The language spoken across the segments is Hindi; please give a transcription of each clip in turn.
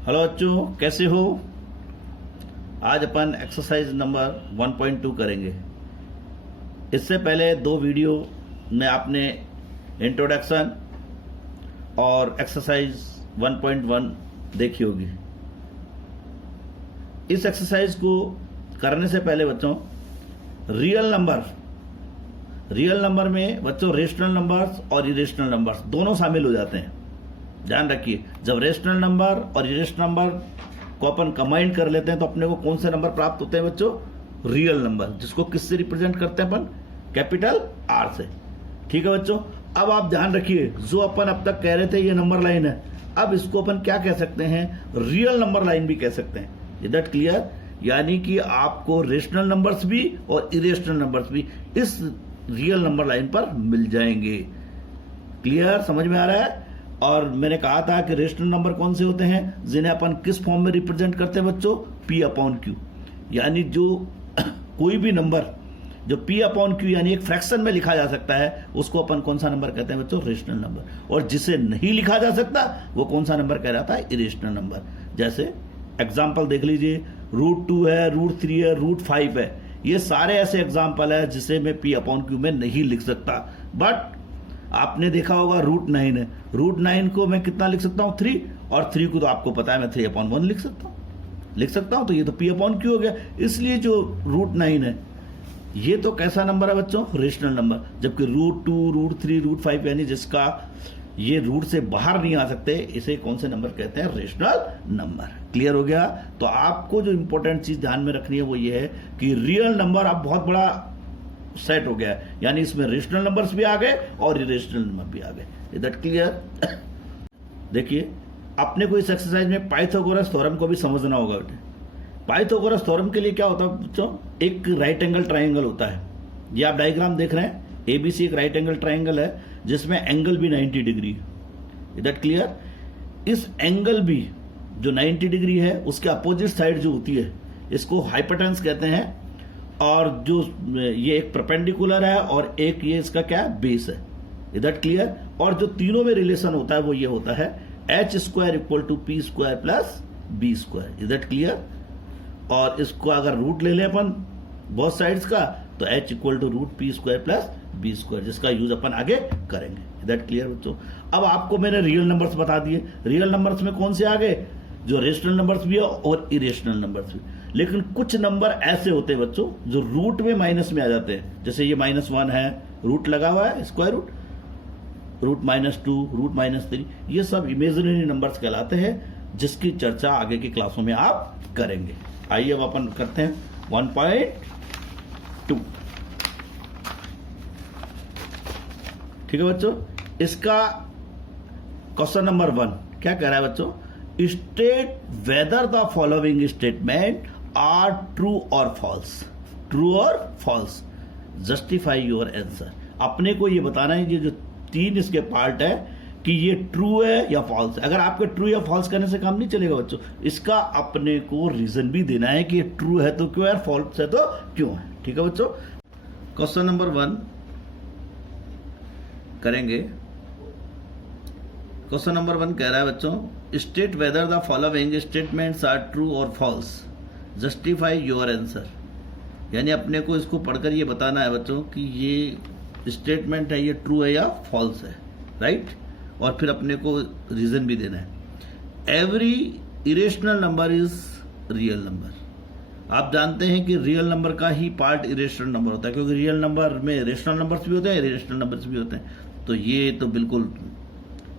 हेलो बच्चों, कैसे हो। आज अपन एक्सरसाइज नंबर 1.2 करेंगे। इससे पहले दो वीडियो में आपने इंट्रोडक्शन और एक्सरसाइज 1.1 देखी होगी। इस एक्सरसाइज को करने से पहले बच्चों रियल नंबर में बच्चों रेशनल नंबर्स और इरेशनल नंबर्स दोनों शामिल हो जाते हैं। ध्यान रखिए, जब रेशनल नंबर और इरेशनल नंबर को अपन कंबाइन कर लेते हैं तो अपने को कौन से नंबर प्राप्त होते हैं बच्चों? रियल नंबर, जिसको किससे रिप्रेजेंट करते हैं अपन? कैपिटल आर से। ठीक है बच्चों, अब आप ध्यान रखिए, जो अपन अब तक कह रहे थे ये नंबर लाइन है, अब इसको अपन क्या कह सकते हैं? रियल नंबर लाइन भी कह सकते हैं। Is that clear? यानी कि आपको रेशनल नंबर्स भी और इरेशनल नंबर्स भी इस रियल नंबर लाइन पर मिल जाएंगे। क्लियर? समझ में आ रहा है? और मैंने कहा था कि रेशनल नंबर कौन से होते हैं जिन्हें अपन किस फॉर्म में रिप्रेजेंट करते हैं बच्चों? P/Q। यानी जो कोई भी नंबर जो P/Q यानी एक फ्रैक्शन में लिखा जा सकता है उसको अपन कौन सा नंबर कहते हैं बच्चों? Rational number. और जिसे नहीं लिखा जा सकता वो कौन सा नंबर कह रहा था? Irrational number. जैसे एग्जाम्पल देख लीजिए, √2 है, √3 है, √5 है। ये सारे ऐसे एग्जाम्पल है जिसे मैं P/Q में नहीं लिख सकता। बट आपने देखा होगा √9 है, √9 को मैं कितना लिख सकता हूं? 3। और 3 को तो आपको पता है मैं 3/1 लिख सकता हूं। तो ये तो P/Q हो गया। इसलिए जो √9 है ये तो कैसा नंबर है बच्चों? Rational number. जबकि √2, √3, √5 यानी जिसका ये रूट से बाहर नहीं आ सकते, इसे कौन से नंबर कहते हैं? Rational number. क्लियर हो गया? तो आपको जो इंपॉर्टेंट चीज ध्यान में रखनी है वो ये है कि रियल नंबर अब बहुत बड़ा सेट हो गया है, यानी इसमें रेशनल नंबर्स भी आ गए और इरेशनल नंबर भी आ गए। Is that clear? देखिए, अपने को इस एक्सरसाइज में पाइथागोरस थ्योरम को भी समझना होगा बेटे। पाइथागोरस थ्योरम के लिए क्या होता है बच्चों? एक राइट एंगल ट्राइंगल होता है। ये आप डायग्राम देख रहे हैं, एबीसी एक राइट एंगल ट्राइंगल है जिसमें एंगल भी 90 डिग्री है। Is that clear? इस एंगल भी जो 90 डिग्री है उसके अपोजिट साइड जो होती है इसको हाइपोटेन्यूस कहते हैं। और जो ये एक परपेंडिकुलर है और एक ये इसका क्या है? बेस है। Is that clear? और जो तीनों में रिलेशन होता है वो ये होता है h² = p² + b²। Is that clear? और इसको अगर रूट ले लें अपन बोथ साइड्स का तो h = √p² + b², जिसका यूज अपन आगे करेंगे। इज दैट क्लियर बच्चों? अब आपको मैंने रियल नंबर्स बता दिए। रियल नंबर्स में कौन से आ गए? जो रेशनल नंबर्स भी है और इरेशनल नंबर्स भी। लेकिन कुछ नंबर ऐसे होते हैं बच्चों जो रूट में माइनस में आ जाते हैं। जैसे ये -1 है, रूट लगा हुआ है, स्क्वायर रूट, √-2, √-3, ये सब इमेजिनरी नंबर्स कहलाते हैं, जिसकी चर्चा आगे की क्लासों में आप करेंगे। आइए अब अपन करते हैं 1.2। ठीक है बच्चों? इसका क्वेश्चन नंबर 1 क्या कह रहा है बच्चों? State whether the following statement are true और फॉल्स। ट्रू और फॉल्स। Justify your answer. अपने को ये बताना है, ये जो 3 इसके पार्ट है कि ये ट्रू है या फॉल्स है। अगर आपके ट्रू या फॉल्स करने से काम नहीं चलेगा बच्चों, इसका अपने को रीजन भी देना है कि ये ट्रू है तो क्यों है, फॉल्स है तो क्यों है। ठीक है बच्चों? क्वेश्चन नंबर 1 करेंगे। क्वेश्चन नंबर 1 कह रहा है बच्चों, state whether the following statements are true और फॉल्स, जस्टिफाई योर आंसर। यानी अपने को इसको पढ़कर ये बताना है बच्चों कि ये स्टेटमेंट है, ये ट्रू है या फॉल्स है, राइट? और फिर अपने को रीजन भी देना है। Every irrational number is real number. आप जानते हैं कि रियल नंबर का ही पार्ट इरेशनल नंबर होता है, क्योंकि रियल नंबर में रेशनल नंबर्स भी होते हैं, इरेशनल नंबर्स भी होते हैं। तो ये तो बिल्कुल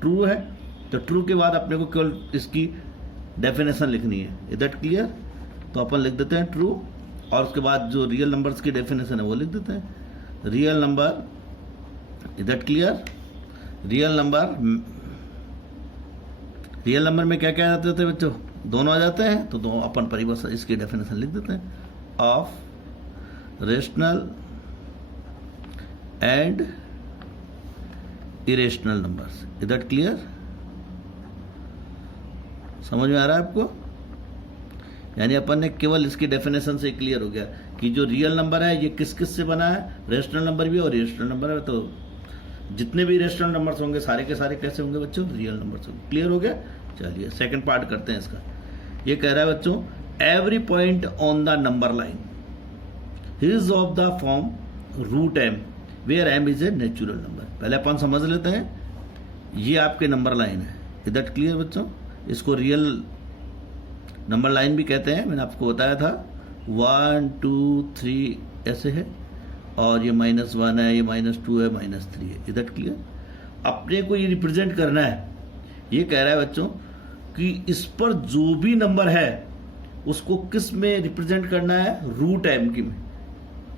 ट्रू है। तो ट्रू के बाद अपने को केवल इसकी डेफिनेशन लिखनी है। Is that clear? तो अपन लिख देते हैं ट्रू, और उसके बाद जो रियल नंबर्स की डेफिनेशन है वो लिख देते हैं। Real number, is that clear? Real number में क्या क्या आ जाते थे बच्चों? दोनों आ जाते हैं। तो दो अपन परिभाषा इसकी डेफिनेशन लिख देते हैं, of rational and irrational numbers. Is that clear? समझ में आ रहा है आपको? यानी अपन ने केवल इसकी डेफिनेशन से क्लियर हो गया कि जो रियल नंबर है ये किस किस से बना है? रेशनल नंबर भी और इरेशनल नंबर है। तो जितने भी रेशनल नंबर्स होंगे सारे के सारे कैसे होंगे बच्चों? रियल नंबर्स होंगे। क्लियर हो गया? चलिए सेकंड पार्ट करते हैं इसका। ये कह रहा है बच्चों, every point on the number line is of the form root m where m is a natural number. पहले अपन समझ लेते हैं, ये आपके नंबर लाइन है, इज दैट क्लियर बच्चों? इसको रियल नंबर लाइन भी कहते हैं, मैंने आपको बताया था। 1 2 3 ऐसे है, और ये -1 है, ये -2 है, -3 है, इज दैट क्लियर? अपने को ये रिप्रेजेंट करना है। ये कह रहा है बच्चों कि इस पर जो भी नंबर है उसको किस में रिप्रेजेंट करना है, रूट एम की में,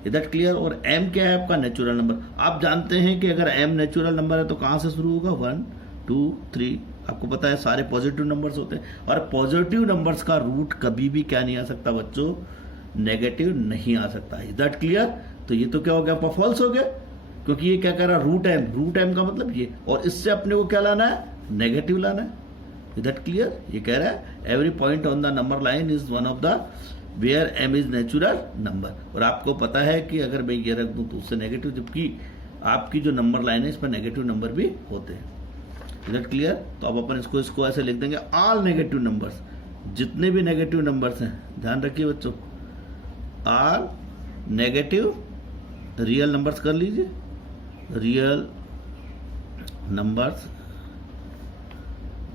इज दैट क्लियर? और एम क्या है आपका, नेचुरल नंबर। आप जानते हैं कि अगर एम नेचुरल नंबर है तो कहां से शुरू होगा, 1 2 3, आपको पता है सारे पॉजिटिव नंबर्स होते हैं, और पॉजिटिव नंबर्स का रूट कभी भी क्या नहीं आ सकता बच्चों, नेगेटिव नहीं आ सकता, इज दैट क्लियर? तो ये तो क्या हो गया आपका, फॉल्स हो गया, क्योंकि ये क्या कह रहा है, रूट एम का मतलब ये, और इससे अपने को क्या लाना है, नेगेटिव लाना है, इज दैट क्लियर? ये कह रहा है every point on the number line is one of the where m is natural number. और आपको पता है कि अगर मैं ये रख दूं तो उससे नेगेटिव, जबकि आपकी जो नंबर लाइन है इस पर नेगेटिव नंबर भी होते हैं, इज दैट क्लियर? तो अब अपन इसको ऐसे लिख देंगे, ऑल नेगेटिव नंबर्स, जितने भी नेगेटिव नंबर्स हैं, ध्यान रखिए बच्चों, ऑल नेगेटिव रियल नंबर्स कर लीजिए, रियल नंबर्स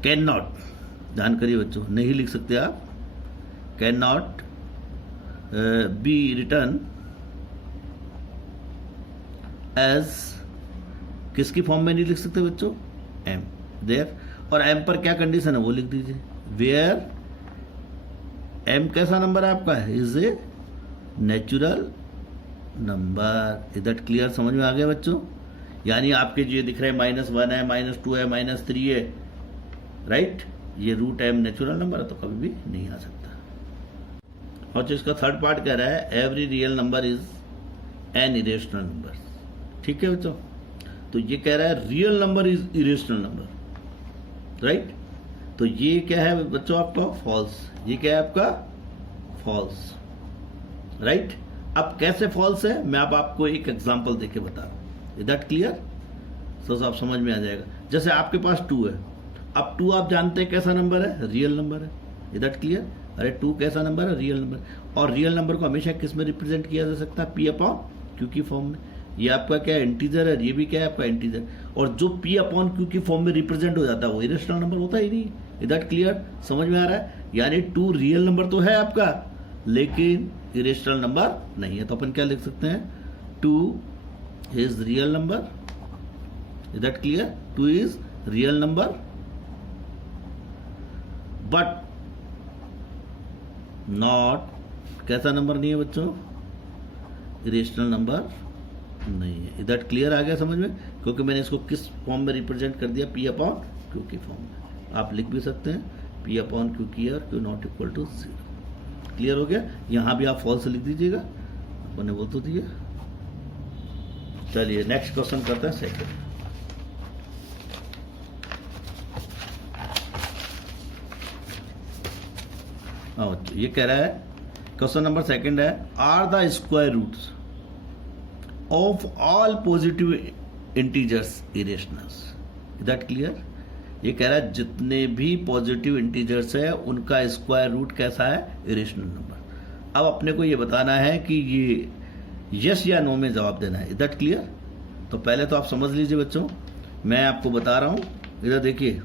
कैन नॉट, ध्यान करिए बच्चों, नहीं लिख सकते आप, cannot be written as, किसकी फॉर्म में नहीं लिख सकते बच्चों, एम, देयर। और एम पर क्या कंडीशन है वो लिख दीजिए, वेयर एम कैसा नंबर है आपका, is a natural number, is that clear? समझ में आ गया बच्चों? यानी आपके जो ये दिख रहे हैं -1 है, -2 है, -3 है, राइट, ये रूट एम नेचुरल नंबर है तो कभी भी नहीं आ सकता। और जो इसका थर्ड पार्ट कह रहा है, every real number is an irrational number, ठीक है बच्चों? तो ये कह रहा है real number is irrational number, right? तो ये क्या है बच्चों आपका, फॉल्स। ये क्या है आपका, फॉल्स, राइट? अब कैसे फॉल्स है, मैं अब आपको एक एग्जांपल देके बता रहा हूं, इज दैट क्लियर? तो आप समझ में आ जाएगा। जैसे आपके पास 2 है, अब 2 आप जानते हैं कैसा नंबर है, रियल नंबर है, इज दैट क्लियर? अरे 2 कैसा नंबर है, रियल नंबर। और रियल नंबर को हमेशा किस में रिप्रेजेंट किया जा सकता है, P अपॉन Q की फॉर्म में। ये आपका क्या है, इंटीजर है, ये भी क्या है आपका इंटीजर। और जो P अपॉन Q की फॉर्म में रिप्रेजेंट हो जाता है वो इरेशनल नंबर होता ही नहीं, इज दैट क्लियर? समझ में आ रहा है? यानी 2 रियल नंबर तो है आपका, लेकिन इरेशनल नंबर नहीं है। तो अपन क्या लिख सकते हैं, 2 is real number, is that clear? 2 is real number but not, कैसा नंबर नहीं है बच्चों, इरेशनल नंबर नहीं है, इज दैट क्लियर? आ गया समझ में? क्योंकि मैंने इसको किस फॉर्म में रिप्रेजेंट कर दिया, P अपॉन Q की फॉर्म में। आप लिख भी सकते हैं P अपॉन Q की और Q not equal to 0। Clear हो गया? यहां भी आप फॉल्स लिख दीजिएगा, मैंने बोल तो दिया। चलिए नेक्स्ट क्वेश्चन करते हैं, सेकंड। ये कह रहा है, क्वेश्चन नंबर सेकंड है, are the square roots of all positive integers irrationals, is that clear? ये कह रहा है जितने भी पॉजिटिव इंटीजर्स है उनका स्क्वायर रूट कैसा है, इरेशनल नंबर। अब अपने को ये बताना है कि ये यस या नो में जवाब देना है, इज दैट क्लियर? तो पहले तो आप समझ लीजिए बच्चों, मैं आपको बता रहा हूं, इधर देखिए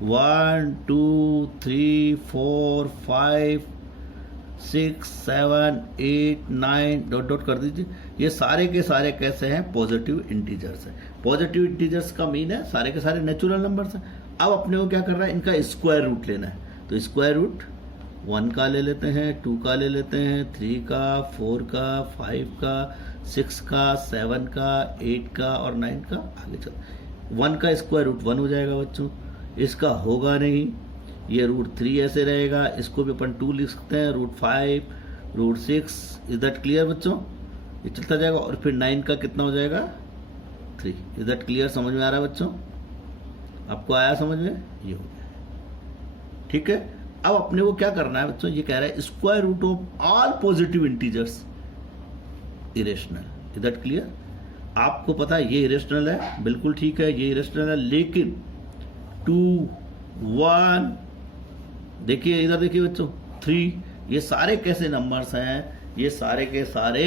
1 2 3 4 5 6 7 8 9 डॉट डॉट कर दीजिए। ये सारे के सारे कैसे हैं, पॉजिटिव इंटीजर्स हैं। पॉजिटिव इंटीजर्स का मीन है सारे के सारे नेचुरल नंबर्स हैं। अब अपने को क्या करना है, इनका स्क्वायर रूट लेना है। तो स्क्वायर रूट 1 का ले लेते हैं, 2 का ले लेते हैं, 3 का, 4 का, 5 का, 6 का, 7 का, 8 का और 9 का। आगे चल 1 का स्क्वायर रूट 1 हो जाएगा बच्चों, इसका होगा नहीं, ये √3 ऐसे रहेगा, इसको भी अपन 2 लिख सकते हैं, √5, √6, इज दैट क्लियर बच्चों? ये चलता जाएगा और फिर 9 का कितना हो जाएगा, 3, इज दैट क्लियर? समझ में आ रहा है बच्चों? आपको आया समझ में? ये हो गया, ठीक है। अब अपने को क्या करना है बच्चों, ये कह रहा है square root of all positive integers irrational, is that clear? आपको पता है ये इरेशनल है, बिल्कुल ठीक है, ये इरेशनल है, लेकिन 2 1, देखिए इधर देखिए बच्चों 3, ये सारे कैसे नंबर्स हैं? ये सारे के सारे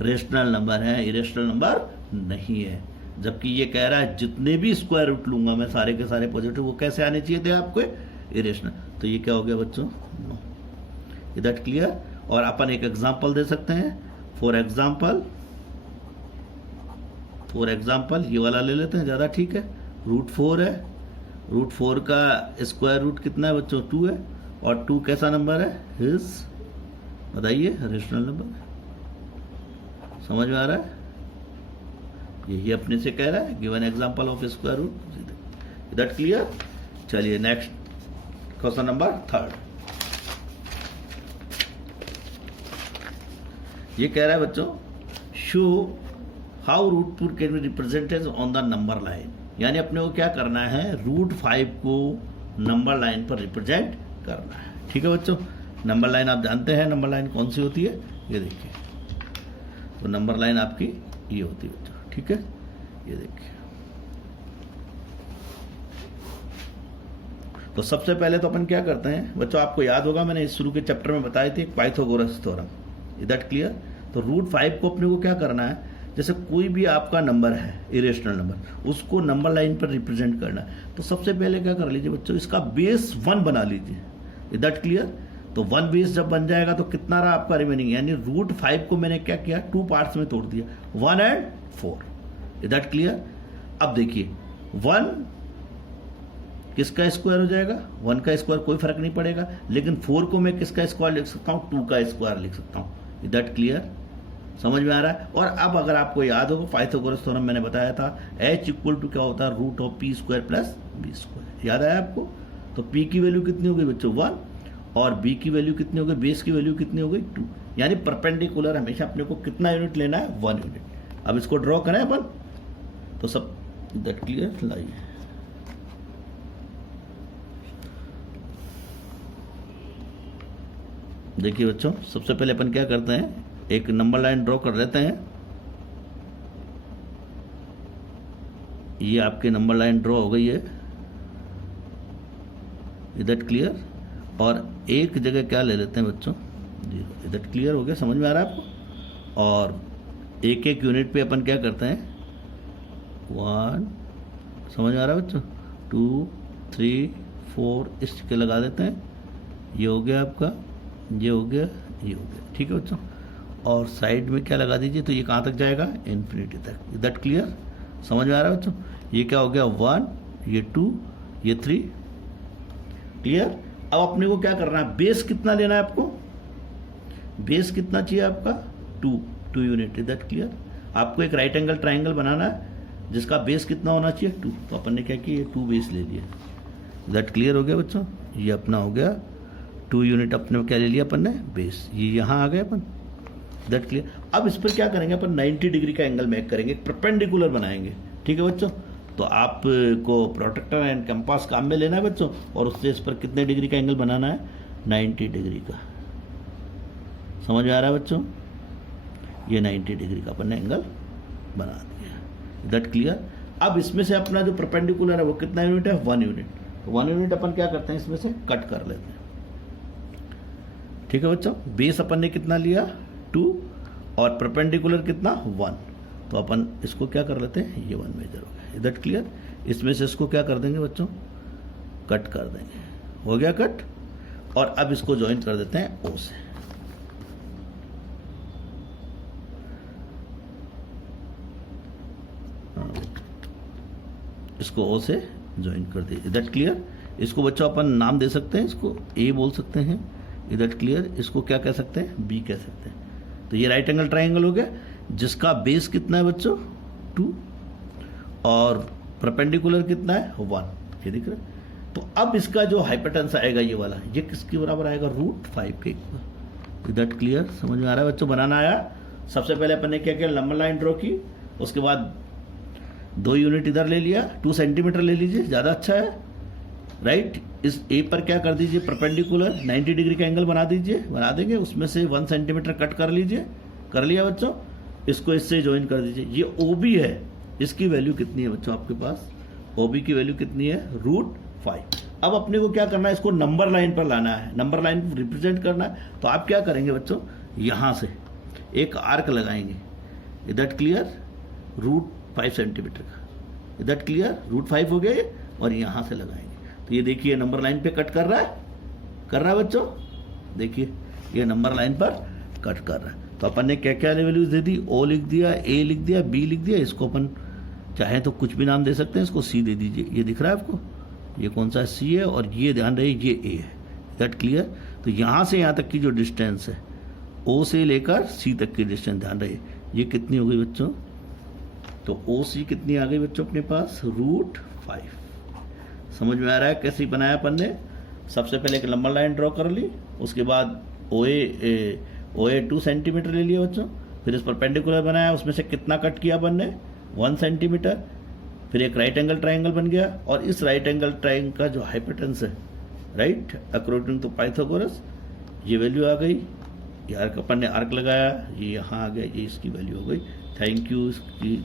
रेशनल नंबर हैं, इरेशनल नंबर नहीं है। जबकि ये कह रहा है जितने भी स्क्वायर रूट लूंगा मैं सारे के सारे पॉजिटिव, वो कैसे आने चाहिए थे आपको? इरेशनल। तो ये क्या हो गया बच्चों? नो। Is that clear? और अपन एक एग्जांपल दे सकते हैं। फॉर एग्जांपल ये वाला ले लेते हैं, ज़्यादा ठीक है। √4 है, √4 का स्क्वायर रूट कितना है बच्चों? 2 है, और 2 कैसा नंबर है? हिज, बताइए, रेशनल नंबर। समझ में आ रहा है? यही अपने से कह रहा है, given example of square root. Is that clear? चलिए नेक्स्ट क्वेश्चन नंबर 3। ये कह रहा है बच्चों, show how √4 can be represented on the number line. यानी अपने को क्या करना है? √5 को नंबर लाइन पर रिप्रेजेंट करना है। ठीक है बच्चों? नंबर लाइन आप जानते हैं, नंबर लाइन कौन सी होती है? ये देखिए, तो नंबर लाइन आपकी ये होती है बच्चों। ठीक है, ये देखिए। तो सबसे पहले तो अपन क्या करते हैं बच्चों, आपको याद होगा मैंने इस शुरू के चैप्टर में बताई थी Pythagoras theorem. Is that clear? तो √5 को अपने को क्या करना है? जैसे कोई भी आपका नंबर है, इरेशनल नंबर, उसको नंबर लाइन पर रिप्रेजेंट करना है। तो सबसे पहले क्या कर लीजिए बच्चों, इसका बेस 1 बना लीजिए। Is that clear? तो 1 बेस जब बन जाएगा तो कितना रहा आपका रिमेनिंग? यानी √5 को मैंने क्या किया? 2 पार्ट्स में तोड़ दिया, 1 और 4। Is that clear? अब देखिए 1 किसका स्क्वायर हो जाएगा? 1 का स्क्वायर, कोई फर्क नहीं पड़ेगा। लेकिन 4 को मैं किसका स्क्वायर लिख सकता हूँ? 2 का स्क्वायर लिख सकता हूँ। Is that clear? समझ में आ रहा है? और अब अगर आपको याद होगा पाइथागोरस थ्योरम मैंने बताया था, h इक्वल टू क्या होता है? √p² + b²। याद आया आपको? तो p की वैल्यू कितनी हो गई बच्चों? 1, और b की वैल्यू कितनी हो गई? बेस की वैल्यू कितनी हो गई? 2। यानी परपेंडिकुलर हमेशा अपने को कितना यूनिट लेना है? 1 यूनिट। अब इसको ड्रॉ करें अपन, तो सब दैट क्लियर? लाइए, देखिए बच्चों, सबसे पहले अपन क्या करते हैं, एक नंबर लाइन ड्रॉ कर लेते हैं। ये आपके नंबर लाइन ड्रॉ हो गई है। Is that clear? और एक जगह क्या ले लेते हैं बच्चों? जी, इज दैट क्लियर हो गया? समझ में आ रहा है आपको? और एक एक यूनिट पे अपन क्या करते हैं? 1, समझ में आ रहा है बच्चों? 2, 3, 4 इसके लगा देते हैं। ये हो गया आपका, ये हो गया, ये हो गया। ठीक है बच्चों? और साइड में क्या लगा दीजिए, तो ये कहाँ तक जाएगा? इन्फिनिटी तक। Is that clear? समझ में आ रहा है बच्चों? ये क्या हो गया? 1, ये 2, ये 3। क्लियर? अब अपने को क्या करना है? बेस कितना लेना है आपको? बेस कितना चाहिए आपका? 2 यूनिट। Is that clear? आपको एक राइट एंगल ट्राइंगल बनाना है जिसका बेस कितना होना चाहिए? 2। तो अपन ने क्या किया? 2 बेस ले लिया। दैट क्लियर हो गया बच्चों? ये अपना हो गया 2 यूनिट। अपने क्या ले लिया अपन ने? बेस। ये यहाँ आ गए अपन। That clear? अब इस पर क्या करेंगे अपन? 90 डिग्री का एंगल मेक करेंगे, परपेंडिकुलर बनाएंगे। ठीक है बच्चों? तो आपको प्रोटेक्टर एंड कंपास काम में लेना है बच्चों, और उससे इस पर कितने डिग्री का एंगल बनाना है? 90 डिग्री का। समझ में आ रहा है बच्चों? ये 90 डिग्री का अपन ने एंगल बना दिया। That clear? अब इसमें से अपना जो परपेंडिकुलर है वो कितना यूनिट है? 1 यूनिट। तो 1 यूनिट अपन क्या करते हैं? इसमें से कट कर लेते हैं। ठीक है बच्चों? बेस अपन ने कितना लिया? 2, और परपेंडिकुलर कितना? 1। तो अपन इसको क्या कर लेते हैं? ये 1 मेजर हो गया। Is that clear? इसमें से इसको क्या कर देंगे बच्चों? कट कर देंगे। हो गया कट? और अब इसको ज्वाइन कर देते हैं O से। इसको O से ज्वाइन कर दिए। Is that clear? इसको बच्चों अपन नाम दे सकते हैं, इसको A बोल सकते हैं। Is that clear? इसको क्या कह सकते हैं? B कह सकते हैं। तो ये राइट एंगल ट्राइंगल हो गया जिसका बेस कितना है बच्चों? 2, और परपेंडिकुलर कितना है? 1। ये दिख रहा है? तो अब इसका जो हाइपोटेन्यूस आएगा ये वाला, ये किसके बराबर आएगा? √5 के। Is that clear? समझ में आ रहा है बच्चों? बनाना आया? सबसे पहले अपन ने क्या किया? लंबा लाइन ड्रॉ की, उसके बाद 2 यूनिट इधर ले लिया, 2 सेंटीमीटर ले लीजिए, ज़्यादा अच्छा है। राइट? इस ए पर क्या कर दीजिए? परपेंडिकुलर 90 डिग्री का एंगल बना दीजिए, बना देंगे। उसमें से 1 सेंटीमीटर कट कर लीजिए। कर लिया बच्चों? इसको इससे ज्वाइन कर दीजिए। ये OB है, इसकी वैल्यू कितनी है बच्चों आपके पास? OB की वैल्यू कितनी है? √5। अब अपने को क्या करना है, इसको नंबर लाइन पर लाना है, नंबर लाइन को रिप्रेजेंट करना है। तो आप क्या करेंगे बच्चों, यहाँ से एक आर्क लगाएंगे, इज दैट क्लियर, √5 सेंटीमीटर का, इज दैट क्लियर, √5 हो गया ये, और यहाँ से लगाएंगे। तो ये देखिए नंबर लाइन पे कट कर रहा है बच्चों, देखिए ये नंबर लाइन पर कट कर रहा है। तो अपन ने क्या क्या वैल्यूज दे दी, O लिख दिया, A लिख दिया, B लिख दिया। इसको अपन चाहे तो कुछ भी नाम दे सकते हैं, इसको C दे दीजिए। ये दिख रहा है आपको, ये कौन सा C है, और ये ध्यान रहे ये A है, दैट क्लियर। तो यहाँ से यहाँ तक की जो डिस्टेंस है, O से लेकर C तक की डिस्टेंस ध्यान रहे, ये कितनी हो गई बच्चों, तो OC कितनी आ गई बच्चों अपने पास, √5। समझ में आ रहा है कैसे बनाया अपन ने। सबसे पहले एक लंबा लाइन ड्रॉ कर ली, उसके बाद OA 2 सेंटीमीटर ले लिया बच्चों, फिर इस परपेंडिकुलर बनाया, उसमें से कितना कट किया अपन ने, 1 सेंटीमीटर। फिर एक राइट एंगल ट्राइंगल बन गया, और इस राइट एंगल ट्राइंगल का जो हाइपोटेन्यूस है, राइट, अकॉर्डिंग टू पाइथागोरस, ये वैल्यू आ गई। ये आर्क अपन ने आर्क लगाया, ये यहाँ आ गया, ये इसकी वैल्यू हो गई। थैंक यू इसकी